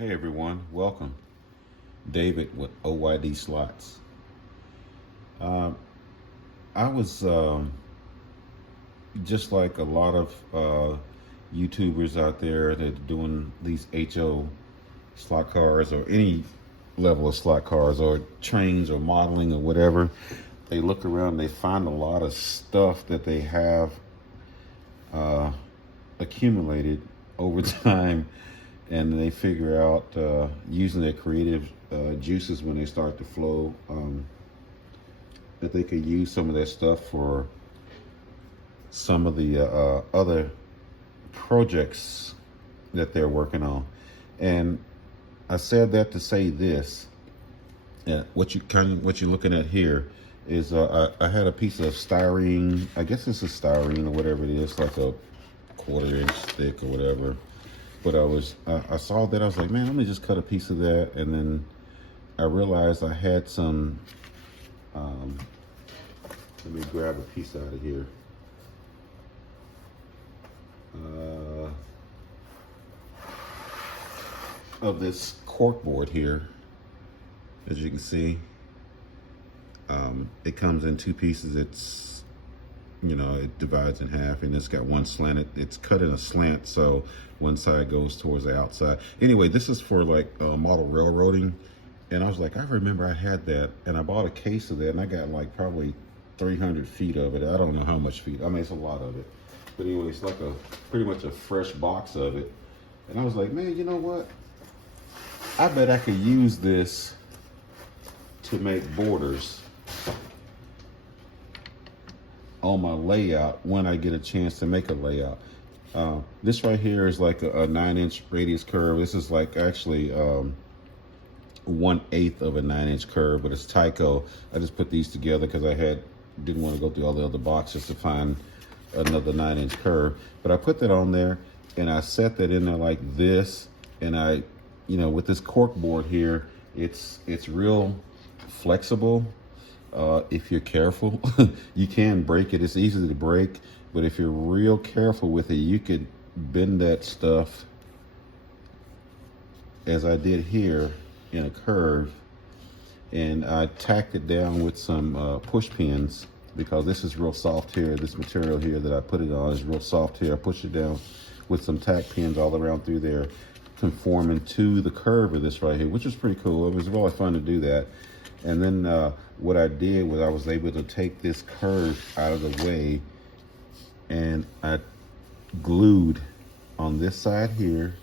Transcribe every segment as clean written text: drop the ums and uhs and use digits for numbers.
Hey everyone, welcome. David with OYD Slots. Uh, I was just like a lot of YouTubers out there that are doing these HO slot cars or any level of slot cars or trains or modeling or whatever. They look around, they find a lot of stuff that they have uh, accumulated over time, and they figure out using their creative juices when they start to flow, that they could use some of that stuff for some of the other projects that they're working on. And I said that to say this: what you're looking at here is I had a piece of styrene. I guess this is styrene or whatever it is, like a quarter-inch thick or whatever. But I saw that, I was like, man, let me just cut a piece of that. And then I realized I had some, let me grab a piece out of here. Of this cork board here, as you can see. It comes in two pieces. It divides in half, and it's got one slanted. It's cut in a slant, so one side goes towards the outside. Anyway, this is for like model railroading, and I was like, I remember I had that, and I bought a case of that, and I got like probably 300 feet of it. I don't know how much feet. I mean, it's a lot of it, but anyway, it's like pretty much a fresh box of it. And I was like, man, you know what? I bet I could use this to make borders on my layout when I get a chance to make a layout. This right here is like a 9-inch radius curve. This is like actually 1/8 of a 9-inch curve, but it's Tyco. I just put these together because I didn't want to go through all the other boxes to find another 9-inch curve. But I put that on there and I set that in there like this. And I, with this cork board here, it's real flexible. If you're careful, you can break it. It's easy to break, but if you're real careful with it, you could bend that stuff, as I did here, in a curve. And I tacked it down with some push pins, because this is real soft here. This material here that I put it on is real soft here. I pushed it down with some tack pins all around through there, conforming to the curve of this right here, which is pretty cool. It was really fun to do that. And then what I did was I was able to take this curve out of the way, and I glued on this side here,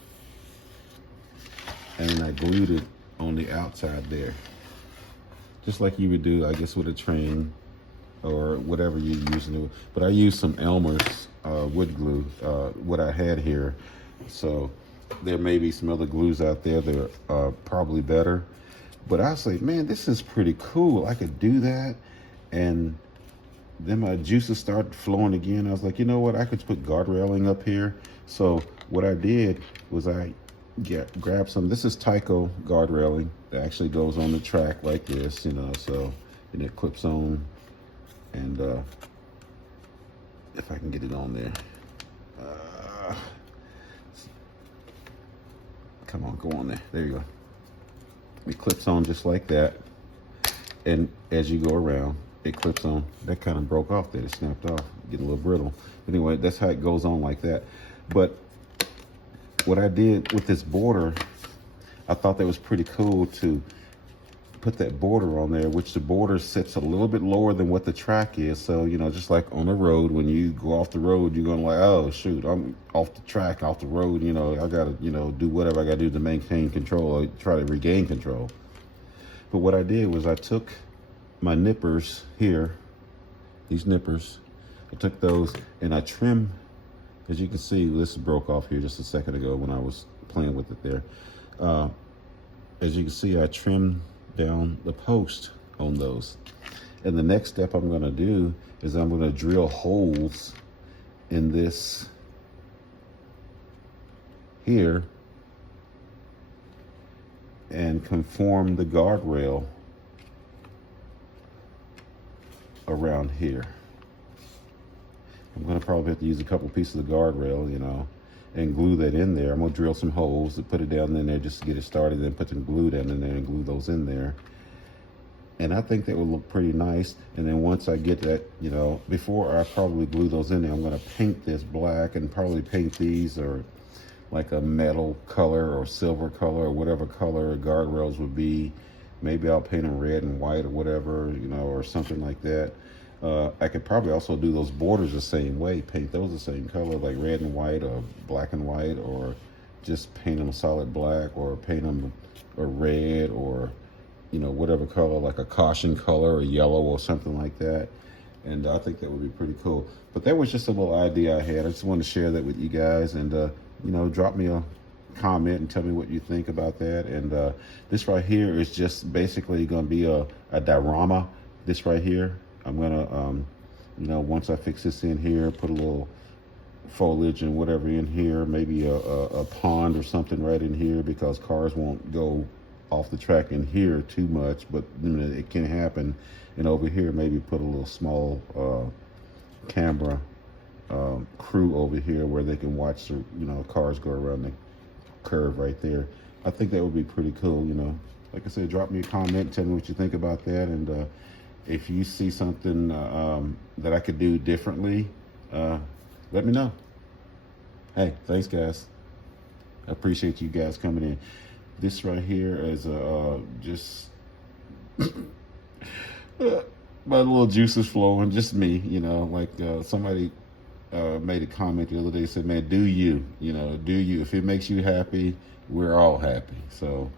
and I glued it on the outside there, just like you would do, I guess, with a train or whatever you're using. But I used some Elmer's wood glue, what I had here. So there may be some other glues out there that are probably better. But I was like, man, this is pretty cool. I could do that. And then my juices started flowing again. I was like, you know what? I could put guardrailing up here. So what I did was I grabbed some. This is Tyco guardrailing that actually goes on the track like this, so, and it clips on. And if I can get it on there. Come on, go on there. There you go. It clips on just like that, and as you go around, it clips on. That kind of broke off there. It snapped off, getting a little brittle. Anyway, that's how it goes on like that. But what I did with this border, I thought that was pretty cool to put that border on there, which the border sits a little bit lower than what the track is. So, just like on the road, when you go off the road, you're going like, oh, shoot, I'm off the track, off the road. I got to, do whatever I got to do to maintain control or try to regain control. But what I did was I took my nippers here, these nippers, I took those and I trimmed, as you can see, this broke off here just a second ago when I was playing with it there. As you can see, I trimmed down the post on those. And the next step I'm going to do is I'm going to drill holes in this here and conform the guardrail around here. I'm going to probably have to use a couple pieces of guardrail, and glue that in there. I'm gonna drill some holes to put it down in there just to get it started, then put some glue down in there and glue those in there. And I think that would look pretty nice. And then once I get that, you know, before I probably glue those in there, I'm gonna paint this black and probably paint these or like a metal color or silver color or whatever color guardrails would be. Maybe I'll paint them red and white or whatever, you know, or something like that. I could probably also do those borders the same way, paint those the same color, like red and white or black and white, or just paint them solid black, or paint them a red, or, you know, whatever color, like a caution color or yellow or something like that. And I think that would be pretty cool. But that was just a little idea I had. I just wanted to share that with you guys, and you know, drop me a comment and tell me what you think about that. And this right here is just basically going to be a diorama. This right here, I'm gonna you know, once I fix this in here, put a little foliage and whatever in here, maybe a pond or something right in here, because cars won't go off the track in here too much, but you know, it can happen. And over here, maybe put a little small camera crew over here where they can watch the, you know, cars go around the curve right there. I think that would be pretty cool. You know, like I said, drop me a comment, tell me what you think about that, and if you see something that I could do differently, let me know. Hey, thanks guys. I appreciate you guys coming in. This right here is just my little juices flowing, just me, you know, like somebody made a comment the other day, said, man, do you, you know, do you. If it makes you happy, we're all happy. So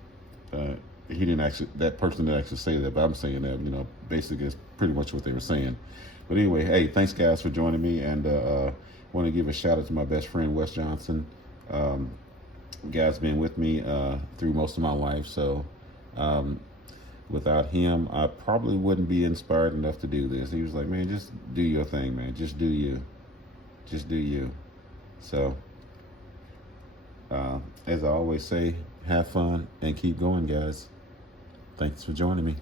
he didn't actually, that person didn't actually say that, but I'm saying that, you know, basically it's pretty much what they were saying. But anyway, hey, thanks guys for joining me, and want to give a shout out to my best friend, Wes Johnson. Guy's been with me through most of my life, so without him, I probably wouldn't be inspired enough to do this. He was like, man, just do your thing, man. Just do you. Just do you. So, as I always say, have fun and keep going, guys. Thanks for joining me.